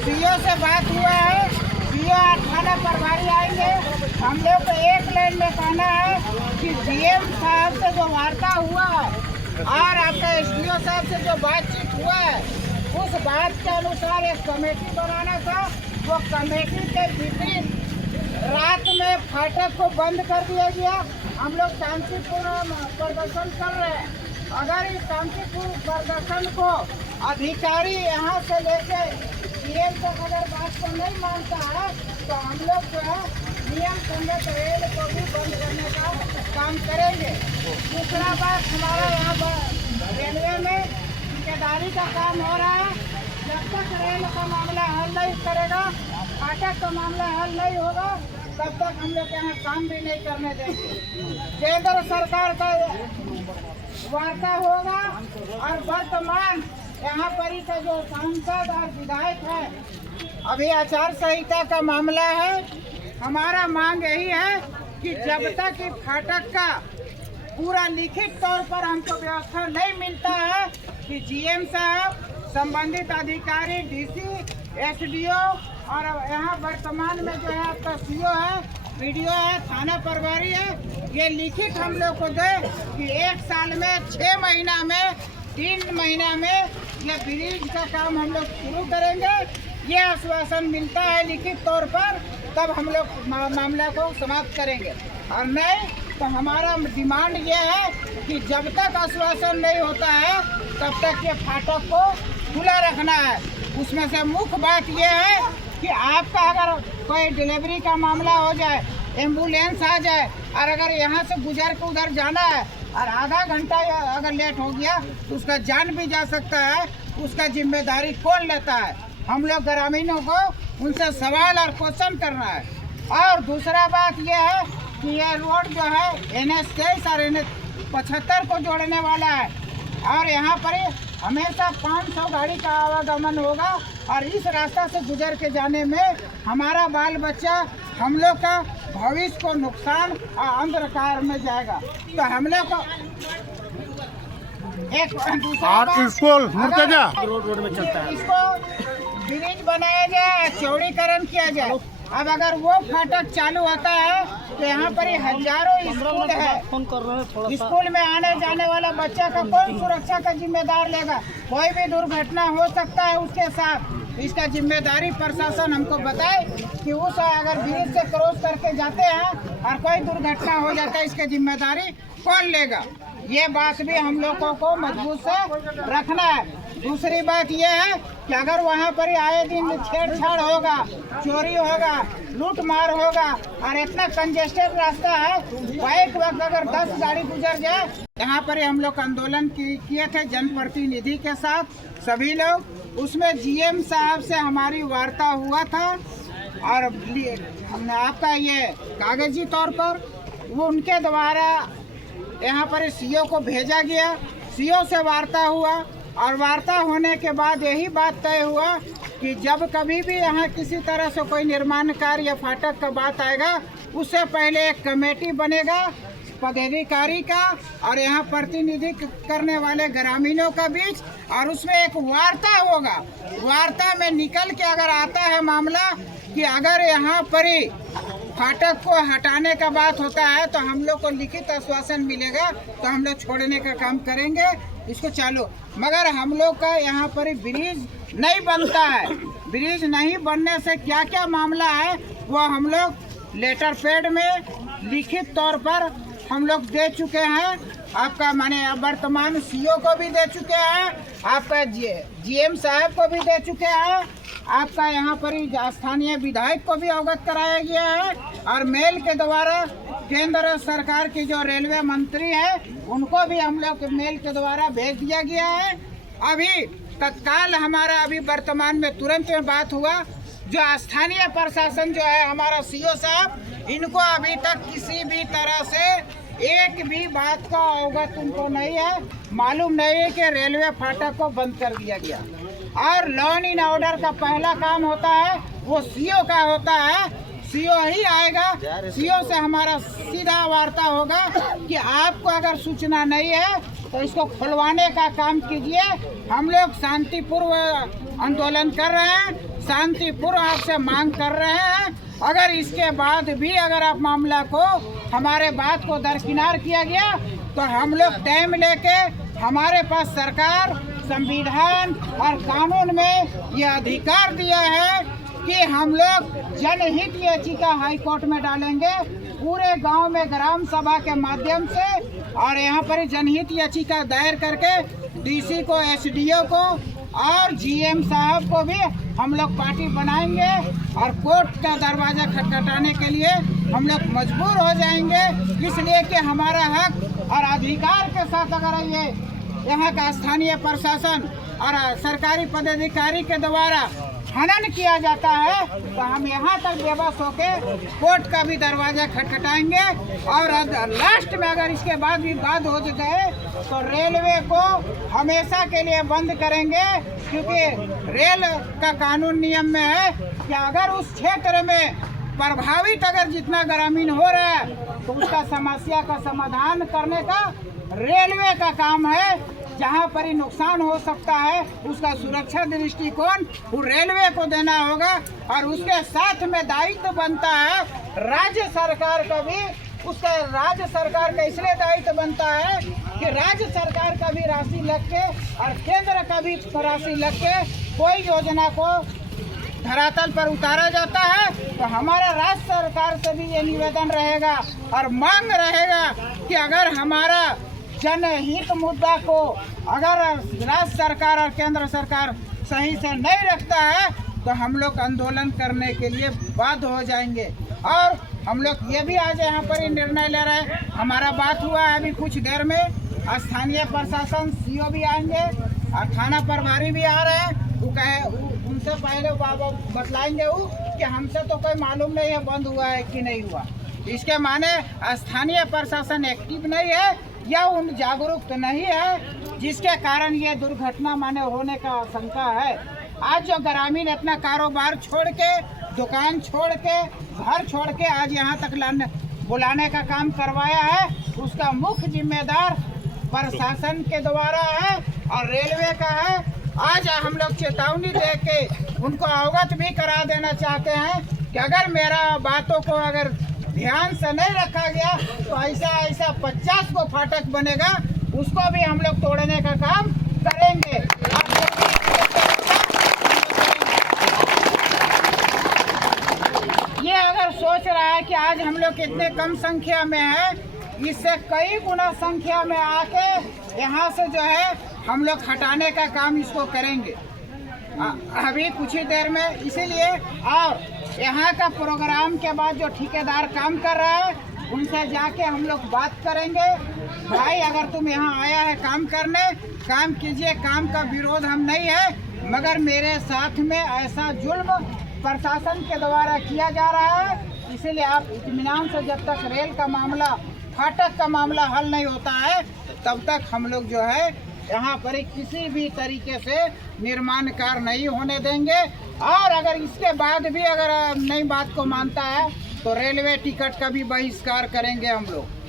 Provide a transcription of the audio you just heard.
CO से बात हुआ है, सीओ थाना प्रभारी आएंगे। हम लोग को एक लाइन में कहना है कि डीएम साहब से जो वार्ता हुआ और आपका एसडीओ साहब से जो बातचीत हुआ है, उस बात के अनुसार एक कमेटी बनाना था। वो कमेटी के विपरीत रात में फाटक को बंद कर दिया गया। हम लोग शांतिपूर्ण प्रदर्शन कर रहे हैं। अगर इस शांतिपूर्ण प्रदर्शन को अधिकारी यहाँ से लेके डीएम तक अगर बात को नहीं मानता है तो हम लोग जो है नियम संगत रेल को भी बंद करने का काम करेंगे। दूसरा बात, हमारा यहाँ पर रेलवे में ठेकेदारी का काम हो रहा है। जब तक रेल का मामला हल नहीं करेगा, फाटक का मामला हल नहीं होगा, तब तक हम लोग यहाँ काम भी नहीं करने देंगे। केंद्र सरकार का वार्ता होगा और वर्तमान यहाँ पर ही का जो सांसद और विधायक है, अभी आचार संहिता का मामला है। हमारा मांग यही है कि जब तक इस फाटक का पूरा लिखित तौर पर हमको व्यवस्था नहीं मिलता है कि जीएम साहब, संबंधित अधिकारी, डीसी, एसडीओ और यहाँ वर्तमान में जो है आपका सीओ है, वीडियो है, थाना प्रभारी है, ये लिखित हम लोग को दे कि 1 साल में, 6 महीना में, 3 महीना में ये ब्रिज का काम हम लोग शुरू करेंगे। ये आश्वासन मिलता है लिखित तौर पर, तब हम लोग मामला को समाप्त करेंगे। और नहीं तो हमारा डिमांड ये है कि जब तक आश्वासन नहीं होता है तब तक ये फाटक को खुला रखना है। उसमें से मुख्य बात ये है कि आपका अगर कोई डिलीवरी का मामला हो जाए, एम्बुलेंस आ जाए और अगर यहाँ से गुजर के उधर जाना है और आधा घंटा अगर लेट हो गया तो उसका जान भी जा सकता है। उसका जिम्मेदारी कौन लेता है? हम लोग ग्रामीणों को उनसे सवाल और क्वेश्चन करना है। और दूसरा बात यह है कि यह रोड जो है NH 23 और NH 75 को जोड़ने वाला है और यहाँ पर हमेशा 500 गाड़ी का आवागमन होगा और इस रास्ता से गुजर के जाने में हमारा बाल बच्चा, हम लोग का भविष्य को नुकसान और अंधकार में जाएगा। तो हम लोग को एक दूसरा स्कूल रोड में चलता है, इसको ब्रिज बनाया जाए, चौड़ीकरण किया जाए। अब अगर वो फाटक चालू होता है तो यहाँ पर हजारों स्कूल है, स्कूल में आने जाने वाला बच्चा का कौन सुरक्षा का जिम्मेदार लेगा? कोई भी दुर्घटना हो सकता है उसके साथ। इसका जिम्मेदारी प्रशासन हमको बताए कि उस अगर ब्रिज से क्रॉस करके जाते हैं और कोई दुर्घटना हो जाता है, इसकी जिम्मेदारी कौन लेगा? ये बात भी हम लोगों को मजबूत से रखना है। दूसरी बात यह है कि अगर वहाँ पर आए दिन छेड़छाड़ होगा, चोरी होगा, लूट मार होगा और इतना कंजेस्टेड रास्ता है, एक वक्त अगर 10 गाड़ी गुजर जाए। यहाँ पर हम लोग आंदोलन किए थे जनप्रतिनिधि के साथ सभी लोग, उसमें जीएम साहब से हमारी वार्ता हुआ था और आपका ये कागजी तौर पर वो उनके द्वारा यहाँ पर सीओ को भेजा गया। सीओ से वार्ता हुआ और वार्ता होने के बाद यही बात तय हुआ कि जब कभी भी यहाँ किसी तरह से कोई निर्माण कार्य या फाटक का बात आएगा, उससे पहले एक कमेटी बनेगा पदाधिकारी का और यहाँ प्रतिनिधि करने वाले ग्रामीणों का बीच, और उसमें एक वार्ता होगा। वार्ता में निकल के अगर आता है मामला कि अगर यहाँ पर ही फाटक को हटाने का बात होता है तो हम लोग को लिखित आश्वासन मिलेगा तो हम लोग छोड़ने का काम करेंगे इसको चालू। मगर हम लोग का यहाँ पर ब्रिज नहीं बनता है। ब्रिज नहीं बनने से क्या क्या मामला है वो हम लोग लेटर पैड में लिखित तौर पर हम लोग दे चुके हैं। आपका माने वर्तमान सीओ को भी दे चुके हैं, आपका जीएम साहब को भी दे चुके हैं, आपका यहाँ पर स्थानीय विधायक को भी अवगत कराया गया है और मेल के द्वारा केंद्र सरकार की जो रेलवे मंत्री है उनको भी हम लोग मेल के द्वारा भेज दिया गया है। अभी तत्काल हमारा अभी वर्तमान में तुरंत में बात हुआ, जो स्थानीय प्रशासन जो है हमारा सीओ साहब, इनको अभी तक किसी भी तरह से एक भी बात का अवगत उनको नहीं है, मालूम नहीं है कि रेलवे फाटक को बंद कर दिया गया। और लॉ एंड ऑर्डर का पहला काम होता है वो सीओ का होता है, सीओ ही आएगा, सीओ से हमारा सीधा वार्ता होगा कि आपको अगर सूचना नहीं है तो इसको खुलवाने का काम कीजिए। हम लोग शांतिपूर्व आंदोलन कर रहे हैं, शांतिपूर्व आपसे मांग कर रहे हैं। अगर इसके बाद भी अगर आप मामला को हमारे बात को दरकिनार किया गया तो हम लोग टाइम लेके, हमारे पास सरकार, संविधान और कानून में ये अधिकार दिया है कि हम लोग जनहित याचिका हाई कोर्ट में डालेंगे, पूरे गांव में ग्राम सभा के माध्यम से, और यहाँ पर जनहित याचिका दायर करके डीसी को, एसडीओ को और जीएम साहब को भी हम लोग पार्टी बनाएंगे और कोर्ट का दरवाजा खटखटाने के लिए हम लोग मजबूर हो जाएंगे। इसलिए कि हमारा हक और अधिकार के साथ अगर ये यहाँ का स्थानीय प्रशासन और सरकारी पदाधिकारी के द्वारा हनन किया जाता है तो हम यहाँ तक बेबस होके कोर्ट का भी दरवाजा खटखटाएंगे। और लास्ट में अगर इसके बाद भी बात हो गए तो रेलवे को हमेशा के लिए बंद करेंगे, क्योंकि रेल का कानून नियम में है कि अगर उस क्षेत्र में प्रभावित अगर जितना ग्रामीण हो रहा है तो उसका समस्या का समाधान करने का रेलवे का काम है। जहाँ पर ही नुकसान हो सकता है उसका सुरक्षा दृष्टिकोण वो रेलवे को देना होगा, और उसके साथ में दायित्व बनता है राज्य सरकार का भी। उसका राज्य सरकार का इसलिए दायित्व बनता है कि राज्य सरकार का भी राशि लग के और केंद्र का भी राशि लग के कोई योजना को धरातल पर उतारा जाता है। तो हमारा राज्य सरकार से भी ये निवेदन रहेगा और मांग रहेगा कि अगर हमारा जनहित मुद्दा को अगर राज्य सरकार और केंद्र सरकार सही से नहीं रखता है तो हम लोग आंदोलन करने के लिए बाध्य हो जाएंगे। और हम लोग ये भी आज यहाँ पर ही निर्णय ले रहे हैं, हमारा बात हुआ है अभी कुछ देर में, स्थानीय प्रशासन सीओ भी आएंगे और थाना प्रभारी भी आ रहे हैं। वो कहे उनसे पहले बतलाएंगे वो कि हमसे तो कोई मालूम नहीं है बंद हुआ है कि नहीं हुआ। इसके माने स्थानीय प्रशासन एक्टिव नहीं है या उन जागरूक तो नहीं है, जिसके कारण ये दुर्घटना माने होने का आशंका है। आज जो ग्रामीण अपना कारोबार छोड़ के, दुकान छोड़ के, घर छोड़ के आज यहाँ तक बुलाने का काम करवाया है, उसका मुख्य जिम्मेदार प्रशासन के द्वारा है और रेलवे का है। आज हम लोग चेतावनी दे के उनको अवगत भी करा देना चाहते हैं कि अगर मेरा बातों को अगर ध्यान से नहीं रखा गया तो ऐसा 50 को फाटक बनेगा, उसको भी हम लोग तोड़ने का काम करेंगे। ये अगर सोच रहा है कि आज हम लोग इतने कम संख्या में है, इससे कई गुना संख्या में आके यहाँ से जो है हम लोग हटाने का काम इसको करेंगे अभी कुछ ही देर में। इसीलिए और यहाँ का प्रोग्राम के बाद जो ठेकेदार काम कर रहा है उनसे जाके हम लोग बात करेंगे, भाई अगर तुम यहाँ आया है काम करने, काम कीजिए, काम का विरोध हम नहीं है, मगर मेरे साथ में ऐसा जुल्म प्रशासन के द्वारा किया जा रहा है। इसीलिए आप इत्मीनान से, जब तक रेल का मामला, फाटक का मामला हल नहीं होता है तब तक हम लोग जो है यहाँ पर किसी भी तरीके से निर्माण कार्य नहीं होने देंगे। और अगर इसके बाद भी अगर नई बात को मानता है तो रेलवे टिकट का भी बहिष्कार करेंगे हम लोग।